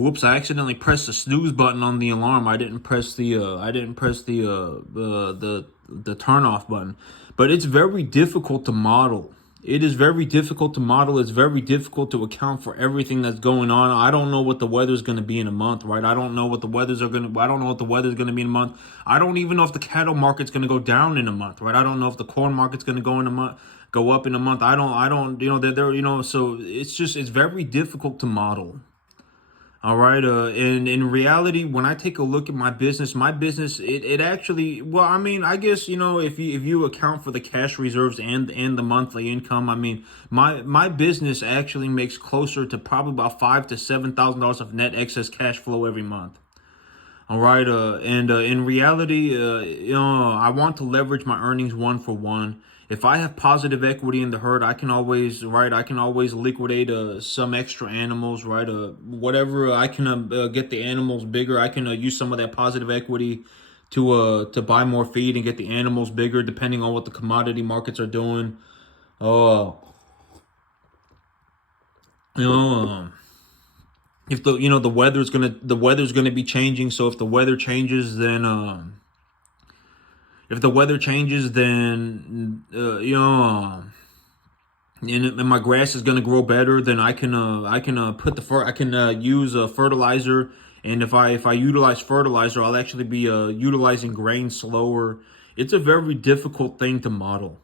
Whoops! I accidentally pressed the snooze button on the alarm. I didn't press the turn off button. But it's very difficult to model. It is very difficult to model. It's very difficult to account for everything that's going on. I don't know what the weather's going to be in a month, right? I don't know what the weather's are going to. I don't know what the weather's going to be in a month. I don't even know if the cattle market's going to go down in a month, right? I don't know if the corn market's going to go in a month, go up in a month. I don't. They're So it's very difficult to model. All right. And in reality, when I take a look at my business, it actually, well, I mean, I guess, if you account for the cash reserves and the monthly income, I mean, my business actually makes closer to probably about $5,000 to $7,000 of net excess cash flow every month. All right. And in reality, I want to leverage my earnings one for one. If I have positive equity in the herd, I can always, right, I can always liquidate some extra animals, right? Whatever I can get the animals bigger. I can use some of that positive equity to buy more feed and get the animals bigger, depending on what the commodity markets are doing. Uh, you know, if the weather's gonna be changing. So if the weather changes, then if the weather changes, then and my grass is gonna grow better, then I can put I can use fertilizer. And if I utilize fertilizer, I'll actually be utilizing grain slower. It's a very difficult thing to model.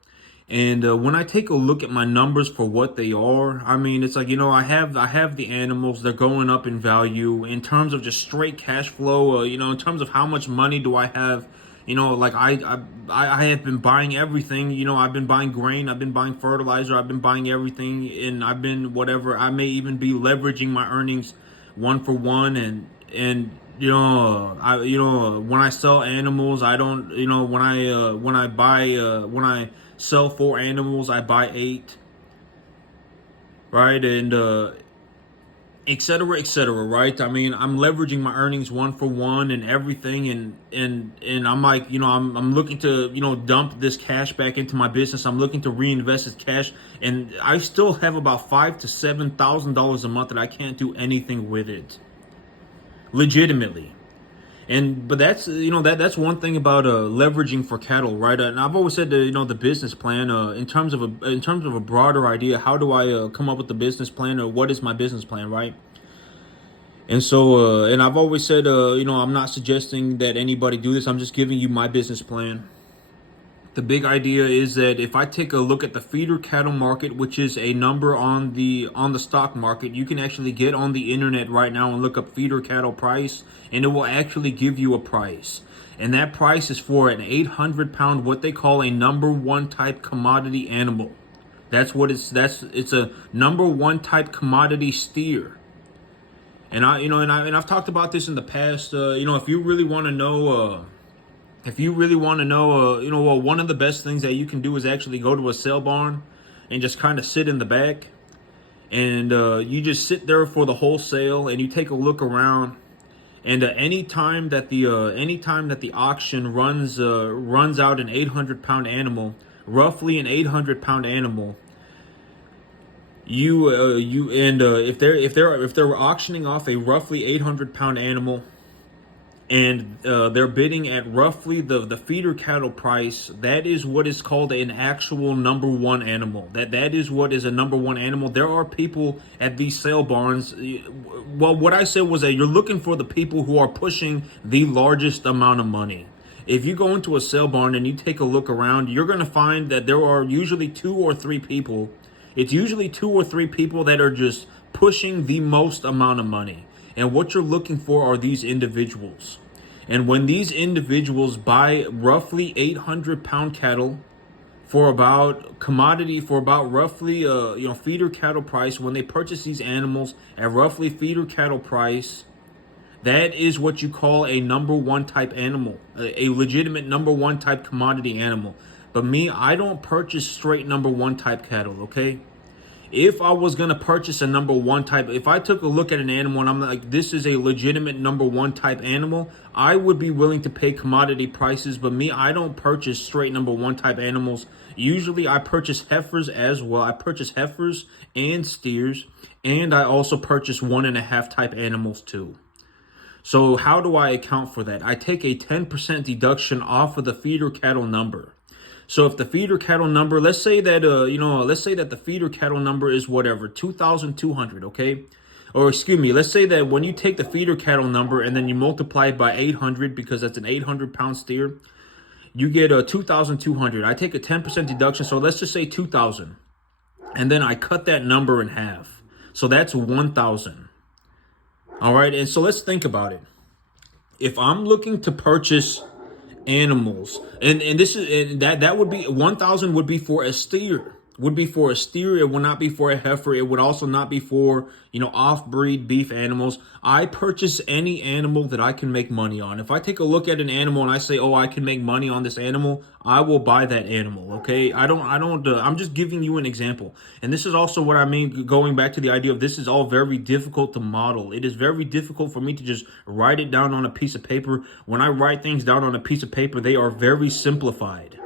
And when I take a look at my numbers for what they are, I mean, it's like, I have the animals. They're going up in value in terms of just straight cash flow. In terms of how much money do I have? Like I have been buying everything. I've been buying grain. I've been buying fertilizer. I've been buying everything, and I've been whatever. I may even be leveraging my earnings one for one. And when I sell animals, I don't, when I sell 4 animals, I buy 8, right? And et cetera, et cetera, right? I mean, I'm leveraging my earnings one for one and everything. And I'm like, I'm looking to, dump this cash back into my business. I'm looking to reinvest this cash. And I still have about $5,000 to $7,000 a month that I can't do anything with it. Legitimately. But that's one thing about leveraging for cattle, right? And I've always said that, the business plan, in terms of a broader idea, how do I come up with the business plan, or what is my business plan, right? And so and I've always said, I'm not suggesting that anybody do this. I'm just giving you my business plan. The big idea is that if I take a look at the feeder cattle market, which is a number on the stock market, you can actually get on the internet right now and look up feeder cattle price, and it will actually give you a price. And that price is for an 800-pound, what they call a number one type commodity animal. It's a number one type commodity steer. And I've talked about this in the past. If you really want to know. If you really want to know, well, one of the best things that you can do is actually go to a sale barn and just kind of sit in the back, and you just sit there for the wholesale, and you take a look around. And anytime that the auction runs out an 800-pound animal, roughly an 800-pound animal, if they're auctioning off a roughly 800-pound animal, and they're bidding at roughly the feeder cattle price, that is what is called an actual number one animal. That is what is a number one animal. There are people at these sale barns. Well, what I said was that you're looking for the people who are pushing the largest amount of money. If you go into a sale barn and you take a look around, you're going to find that there are usually 2 or 3 people. It's usually 2 or 3 people that are just pushing the most amount of money. And what you're looking for are these individuals. And when these individuals buy roughly 800-pound cattle for about roughly feeder cattle price, when they purchase these animals at roughly feeder cattle price, that is what you call a number one type animal, a legitimate number one type commodity animal. But me, I don't purchase straight number one type cattle, okay? If I was going to purchase a number one type, if I took a look at an animal and I'm like, this is a legitimate number one type animal, I would be willing to pay commodity prices. But me, I don't purchase straight number one type animals. Usually I purchase heifers as well. I purchase heifers and steers, and I also purchase 1.5 type animals too. So how do I account for that? I take a 10% deduction off of the feeder cattle number. So if the feeder cattle number, let's say that let's say that the feeder cattle number is whatever, 2,200, okay? Or excuse me, let's say that when you take the feeder cattle number and then you multiply it by 800, because that's an 800-pound steer, you get a 2,200. I take a 10% deduction, so let's just say 2,000, and then I cut that number in half. So that's 1,000. All right, and so let's think about it. If I'm looking to purchase animals, and this is, and that would be 1,000 would be for a steer. Would be for a steer. It would not be for a heifer. It would also not be for, off-breed beef animals. I purchase any animal that I can make money on. If I take a look at an animal and I say, oh, I can make money on this animal, I will buy that animal. Okay, I'm just giving you an example. And this is also what I mean, going back to the idea of this is all very difficult to model. It is very difficult for me to just write it down on a piece of paper. When I write things down on a piece of paper, they are very simplified.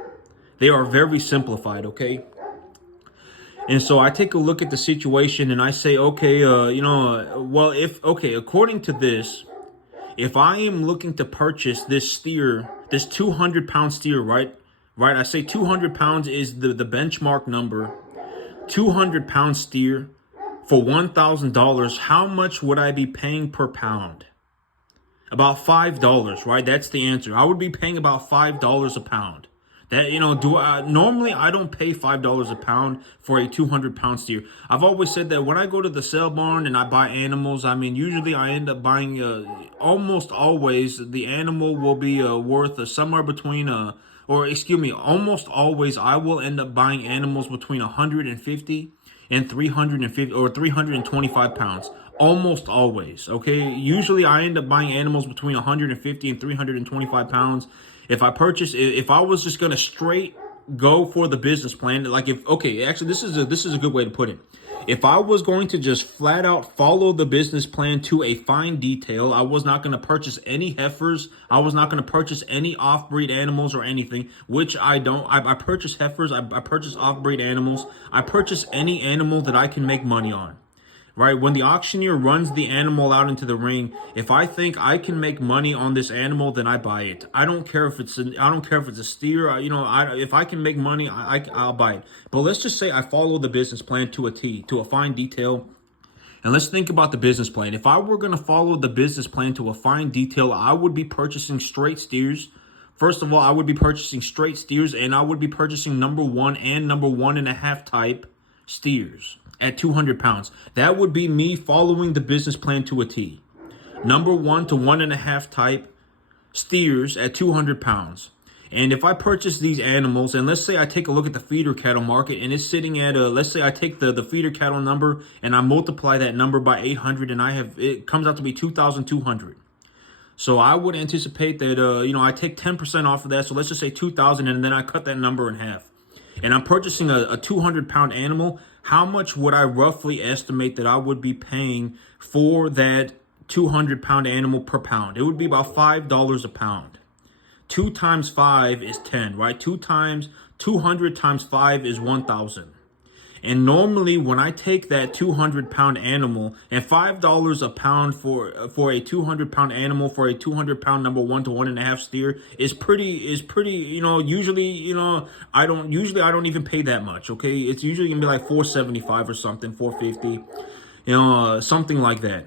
They are very simplified, okay? And so I take a look at the situation and I say, okay, according to this, if I am looking to purchase this steer, this 200-pound steer, right? I say 200 pounds is the benchmark number. 200-pound steer for $1,000. How much would I be paying per pound? About $5, right? That's the answer. I would be paying about $5 a pound. That, normally I don't pay $5 a pound for a 200-pound steer. I've always said that when I go to the sale barn and I buy animals, usually I end up buying, almost always the animal will be worth somewhere between, almost always I will end up buying animals between 150 and 350 or 325 pounds. Almost always, okay? Usually I end up buying animals between 150 and 325 pounds. If I was just gonna straight go for the business plan, this is a good way to put it. If I was going to just flat out follow the business plan to a fine detail, I was not going to purchase any heifers. I was not going to purchase any off-breed animals or anything, which I don't. I purchase heifers. I purchase off-breed animals. I purchase any animal that I can make money on. Right, when the auctioneer runs the animal out into the ring, if I think I can make money on this animal, then I buy it. I don't care if it's a steer. If I can make money, I'll buy it. But let's just say I follow the business plan to a T, to a fine detail. And let's think about the business plan. If I were going to follow the business plan to a fine detail, I would be purchasing straight steers. First of all, I would be purchasing straight steers, and I would be purchasing number one and number 1.5 type steers at 200 pounds. That would be me following the business plan to a T. Number 1 to 1.5 type steers at 200 pounds. And if I purchase these animals, and let's say I take a look at the feeder cattle market, and it's sitting at let's say I take the feeder cattle number and I multiply that number by 800, and it comes out to be 2,200. So I would anticipate that I take 10% off of that. So let's just say 2,000, and then I cut that number in half. And I'm purchasing a 200-pound animal. How much would I roughly estimate that I would be paying for that 200-pound animal per pound? It would be about $5 a pound. 2 times 5 is 10, right? 200 times 5 is 1,000. And normally when I take that 200-pound animal, and $5 a pound for a 200-pound animal for a 200-pound number 1 to 1.5 steer is pretty, usually, I don't even pay that much, okay? It's usually gonna be like $4.75 or something, $4.50, something like that.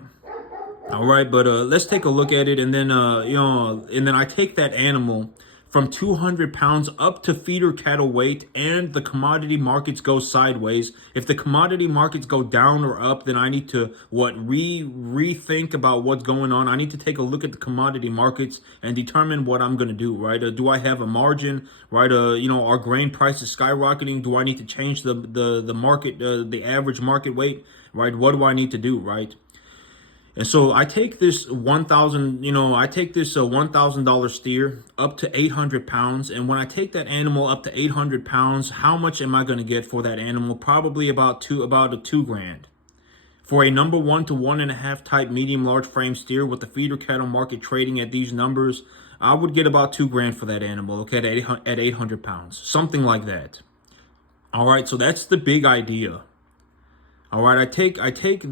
All right, but let's take a look at it, and then and then I take that animal from 200 pounds up to feeder cattle weight, and the commodity markets go sideways. If the commodity markets go down or up, then I need to rethink about what's going on. I need to take a look at the commodity markets and determine what I'm going to do, right? Do I have a margin, right? Are grain prices skyrocketing? Do I need to change the market, the average market weight, right? What do I need to do, right? And so I take this 1,000, I take this $1,000 steer up to 800 pounds. And when I take that animal up to 800 pounds, how much am I going to get for that animal? Probably about a 2 grand. For a number 1 to 1.5 type medium large frame steer with the feeder cattle market trading at these numbers, I would get about 2 grand for that animal, okay, at 800 pounds, something like that. All right, so that's the big idea. All right, I take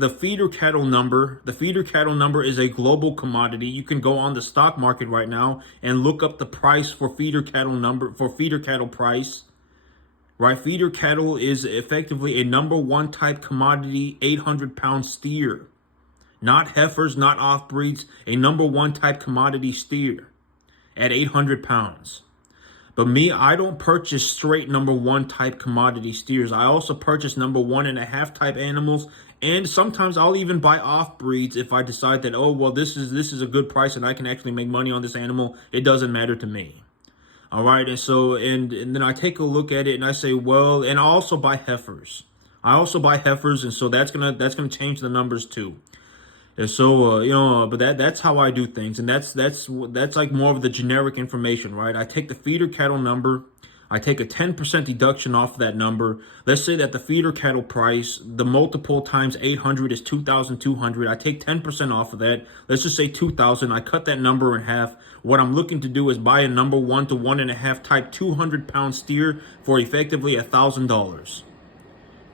the feeder cattle number. The feeder cattle number is a global commodity. You can go on the stock market right now and look up the price for feeder cattle price. Right, feeder cattle is effectively a number 1 type commodity 800-pound steer. Not heifers, not off breeds, a number 1 type commodity steer at 800 pounds. But me, I don't purchase straight number 1 type commodity steers. I also purchase number 1.5 type animals, and sometimes I'll even buy off breeds if I decide that, oh well, this is a good price and I can actually make money on this animal. It doesn't matter to me. All right, and so and then I take a look at it and I say, well, and I also buy heifers. And so that's gonna change the numbers too. And so, but that's how I do things, and that's like more of the generic information, right? I take the feeder cattle number, I take a 10% deduction off of that number. Let's say that the feeder cattle price, the multiple times 800 is 2,200. I take 10% off of that. Let's just say 2,000. I cut that number in half. What I'm looking to do is buy a number 1 to 1.5 type 200-pound steer for effectively $1,000.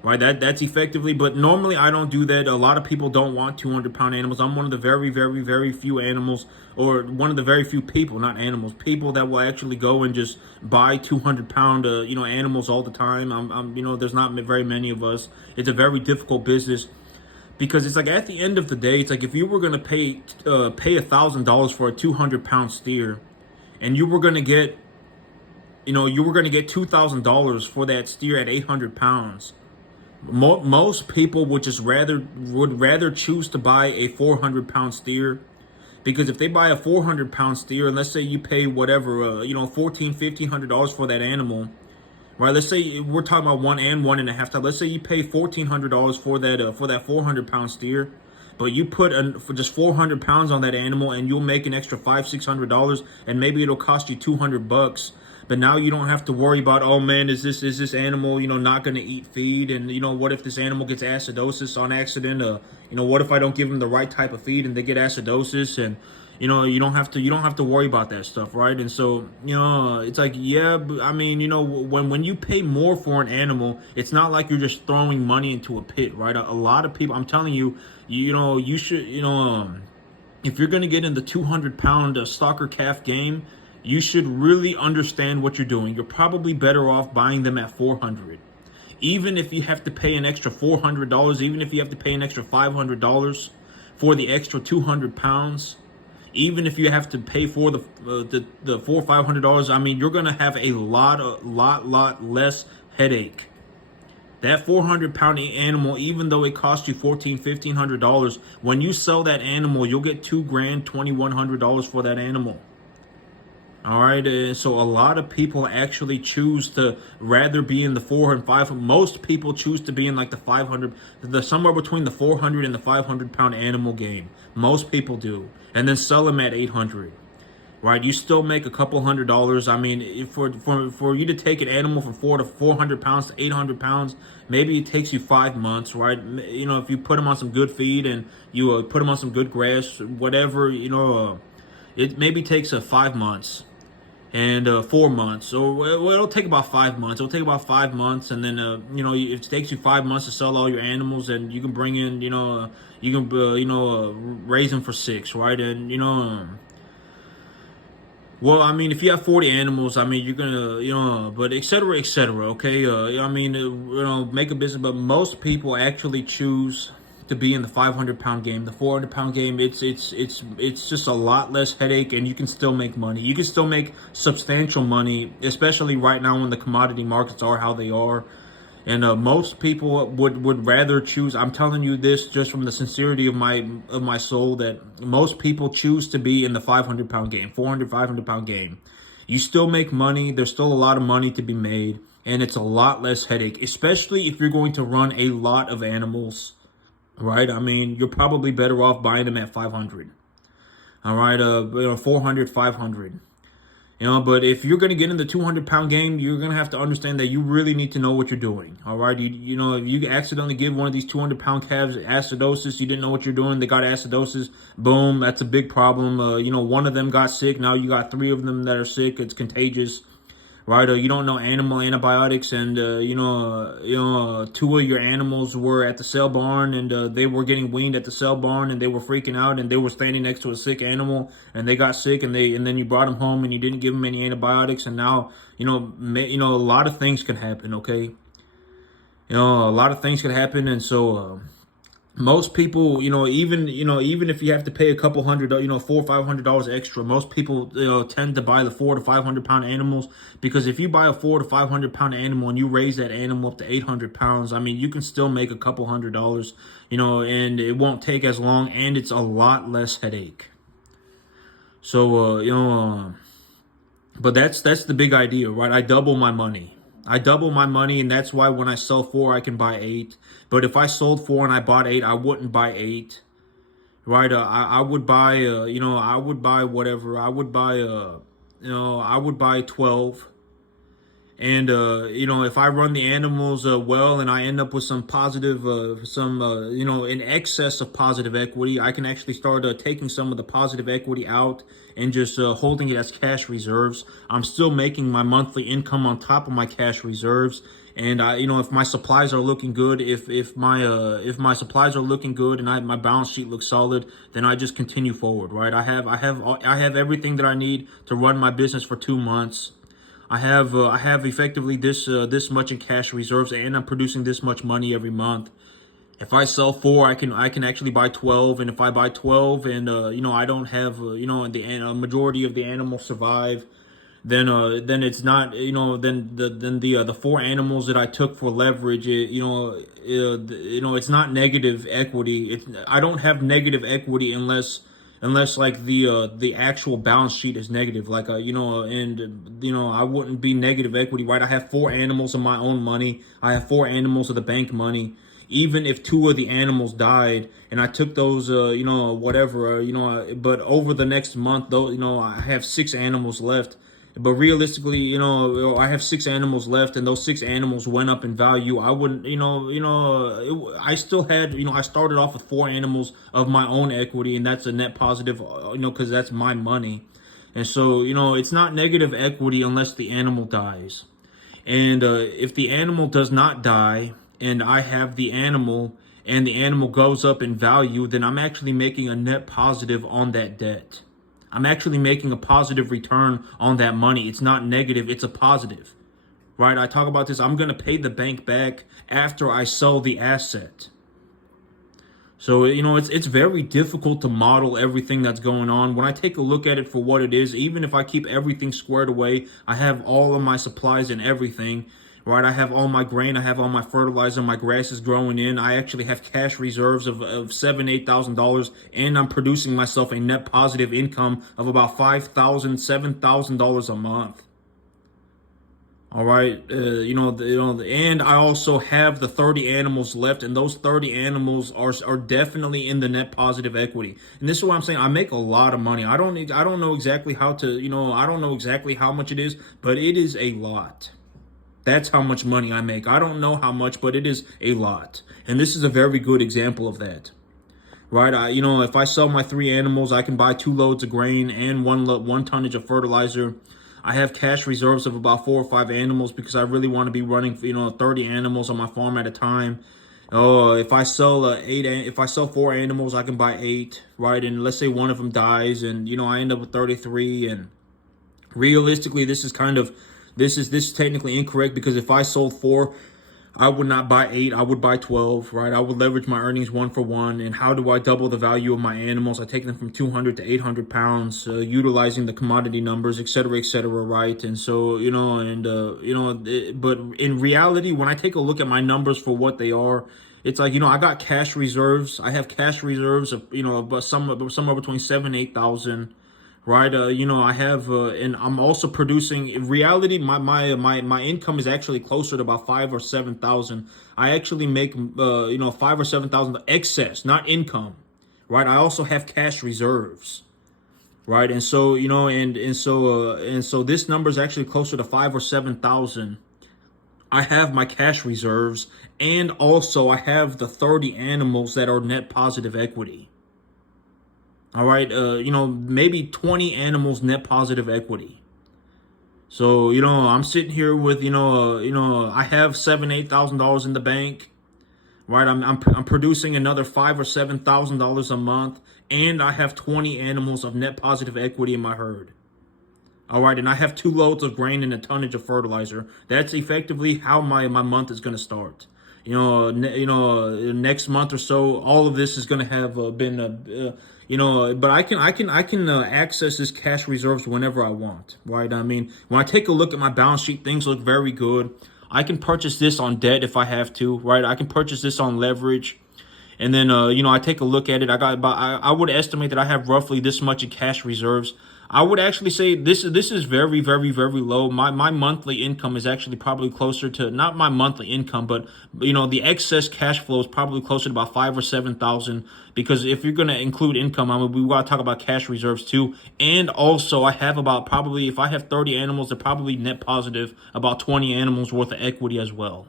Right, that's effectively, but normally I don't do that. A lot of people don't want 200-pound animals. I'm one of the very, very, very few animals, or one of the very few people, not animals, people that will actually go and just buy 200-pound, animals all the time. There's not very many of us. It's a very difficult business because it's like at the end of the day, it's like if you were gonna pay $1,000 for a 200-pound steer, and you were gonna get $2,000 for that steer at 800 pounds. Most people would rather choose to buy a 400-pound steer, because if they buy a 400-pound steer, and let's say you pay whatever $1,400-$1,500 for that animal, right? Let's say we're talking about 1.5 times. Let's say you pay $1,400 for that 400-pound steer, but you put for just 400 pounds on that animal, and you'll make an extra $500-$600, and maybe it'll cost you $200. But now you don't have to worry about, oh man, is this animal, not going to eat feed? And, what if this animal gets acidosis on accident? What if I don't give them the right type of feed and they get acidosis? And, you don't have to worry about that stuff, right? And so, it's like, yeah, but I mean, when you pay more for an animal, it's not like you're just throwing money into a pit, right? A lot of people, I'm telling you, you should, if you're going to get in the 200-pound stocker calf game, you should really understand what you're doing. You're probably better off buying them at 400. Even if you have to pay an extra $400, even if you have to pay an extra $500 for the extra 200 pounds, even if you have to pay for the $400 or $500, I mean, you're gonna have a lot less headache. That 400-pound animal, even though it costs you $1,500, when you sell that animal, you'll get $2,000, $2,100 for that animal. All right, so a lot of people actually choose to rather be in the 400 and 500. Most people choose to be in like the 500, somewhere between the 400 and the 500-pound animal game. Most people do, and then sell them at 800. Right, you still make a couple $100. I mean, for you to take an animal from 400 pounds to 800 pounds, maybe it takes you 5 months, right? If you put them on some good feed and you put them on some good grass, whatever, it maybe takes 5 months. And 4 months, or it'll take about 5 months. It'll take about 5 months, and then it takes you 5 months to sell all your animals, and you can bring in, raise them for 6, right? And well, I mean, if you have 40 animals, I mean, you're gonna, but et cetera, okay? Make a business, but most people actually choose to be in the 500-pound game. The 400-pound game, it's just a lot less headache, and you can still make money. You can still make substantial money, especially right now when the commodity markets are how they are. And most people would rather choose. I'm telling you this just from the sincerity of my soul, that most people choose to be in the 500-pound game, 500-pound game. You still make money. There's still a lot of money to be made, and it's a lot less headache, especially if you're going to run a lot of animals. right? I mean, you're probably better off buying them at 500. All right, 400, 500. But if you're going to get in the 200-pound game, you're going to have to understand that you really need to know what you're doing. All right. If you accidentally give one of these 200-pound calves acidosis, you didn't know what you're doing, they got acidosis, boom, that's a big problem. One of them got sick. Now you got three of them that are sick. It's contagious. Right, you don't know animal antibiotics, and two of your animals were at the sale barn, and they were getting weaned at the sale barn, and they were freaking out, and they were standing next to a sick animal, and they got sick, and then you brought them home, and you didn't give them any antibiotics, and now a lot of things could happen. Okay, a lot of things could happen, and so. Most people, even if you have to pay a couple hundred, $400 or $500 extra, most people, tend to buy the 400 to 500 pound animals, because if you buy a 400 to 500 pound animal and you raise that animal up to 800 pounds, I mean, you can still make a couple $100, and it won't take as long, and it's a lot less headache. So, but that's the big idea, right? I double my money. And that's why when I sell 4, I can buy 8. But if I sold 4 and I bought 8, I wouldn't buy 8, right? I would buy, I would buy whatever. I would buy 12. And, if I run the animals well, and I end up with some positive, in excess of positive equity, I can actually start taking some of the positive equity out and just holding it as cash reserves. I'm still making my monthly income on top of my cash reserves. And if my supplies are looking good, if my supplies are looking good, and my balance sheet looks solid, then I just continue forward, right? I have everything that I need to run my business for 2 months. I have effectively this much in cash reserves, and I'm producing this much money every month. If I sell 4, I can actually buy 12, and if I buy 12, and I don't have a majority of the animals survive, then it's not, then the 4 animals that I took for leverage, it's not negative equity. I don't have negative equity unless like the actual balance sheet is negative, like I wouldn't be negative equity, right? I have 4 animals of my own money. I have 4 animals of the bank money. Even if 2 of the animals died and I took those whatever, but over the next month, though, I have 6 animals left. But realistically, I have 6 animals left, and those 6 animals went up in value. I wouldn't, I still had, I started off with 4 animals of my own equity, and that's a net positive, because that's my money. And so, it's not negative equity unless the animal dies. And if the animal does not die, and I have the animal, and the animal goes up in value, then I'm actually making a net positive on that debt. I'm actually making a positive return on that money. It's not negative, it's a positive, right? I talk about this. I'm going to pay the bank back after I sell the asset. So, it's very difficult to model everything that's going on. When I take a look at it for what it is, even if I keep everything squared away, I have all of my supplies and everything, right? I have all my grain, I have all my fertilizer, my grass is growing in. I actually have cash reserves of $7,000, $8,000, and I'm producing myself a net positive income of about $5,000, $7,000 a month. All right, and I also have the 30 animals left, and those 30 animals are definitely in the net positive equity. And this is what I'm saying. I make a lot of money. I don't know exactly how to, I don't know exactly how much it is, but it is a lot. That's how much money I make. I don't know how much, but it is a lot. And this is a very good example of that. Right? If I sell my 3 animals, I can buy 2 loads of grain and one tonnage of fertilizer. I have cash reserves of about 4 or 5 animals because I really want to be running, 30 animals on my farm at a time. Oh, if I sell 4 animals, I can buy 8, right? And let's say one of them dies, and I end up with 33. And realistically, this is technically incorrect, because if I sold 4, I would not buy 8, I would buy 12, right? I would leverage my earnings 1 for 1. And how do I double the value of my animals? I take them from 200 to 800 pounds, utilizing the commodity numbers, et cetera, right? And so, but in reality, when I take a look at my numbers for what they are, it's like, I got cash reserves. I have cash reserves of, somewhere between 7,000 and 8,000. right? I have, and I'm also producing. In reality, my income is actually closer to about 5 or 7 thousand. I actually make, 5 or 7 thousand excess, not income, right? I also have cash reserves, right? And so, and so this number is actually closer to 5 or 7 thousand. I have my cash reserves, and also I have the 30 animals that are net positive equity. All right, maybe 20 animals net positive equity. So, I'm sitting here with, I have $7,000, $8,000 in the bank, right? I'm producing another $5 or 7 thousand a month, and I have 20 animals of net positive equity in my herd. All right, and I have 2 loads of grain and a tonnage of fertilizer. That's effectively how my month is going to start. Next month or so, all of this is going to have been, but I can access this cash reserves whenever I want, right? I mean, when I take a look at my balance sheet, things look very good. I can purchase this on debt if I have to, right? I can purchase this on leverage. And then, I take a look at it. I would estimate that I have roughly this much in cash reserves. I would actually say this is very, very, very low. My monthly income is actually probably closer to, not my monthly income, but the excess cash flow is probably closer to about 5 or 7 thousand. Because if you're gonna include income, we gotta talk about cash reserves too. And also, I have about, probably, if I have 30 animals, they're probably net positive about 20 animals worth of equity as well.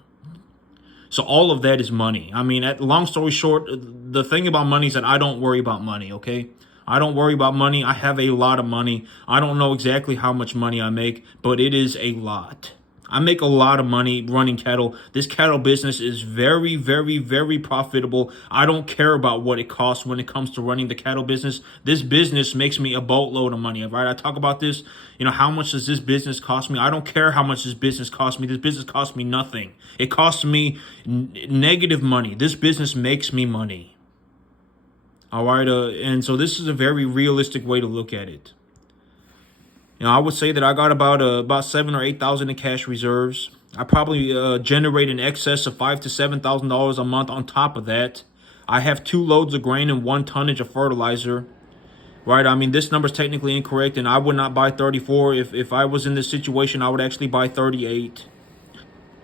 So all of that is money. I mean, long story short, the thing about money is that I don't worry about money, okay? I don't worry about money. I have a lot of money. I don't know exactly how much money I make, but it is a lot. I make a lot of money running cattle. This cattle business is very, very, very profitable. I don't care about what it costs when it comes to running the cattle business. This business makes me a boatload of money, right? I talk about this, how much does this business cost me? I don't care how much this business costs me. This business costs me nothing. It costs me negative money. This business makes me money. All right, and so this is a very realistic way to look at it. I would say that I got about 7 or 8 thousand in cash reserves. I probably generate in excess of $5 to 7 thousand a month. On top of that, I have 2 loads of grain and 1 tonnage of fertilizer. Right? I mean, this number is technically incorrect, and I would not buy 34. If I was in this situation, I would actually buy 38.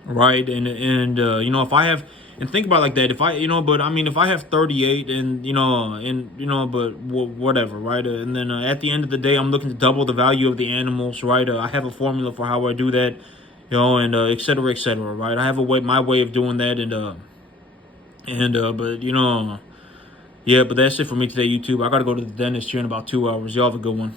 Right? And if I have, and think about it like that, if I, but I mean, if I have 38 but whatever, right? And then at the end of the day, I'm looking to double the value of the animals, right? I have a formula for how I do that, and et cetera, right? I have my way of doing that, but yeah, but that's it for me today, YouTube. I gotta go to the dentist here in about 2 hours. Y'all have a good one.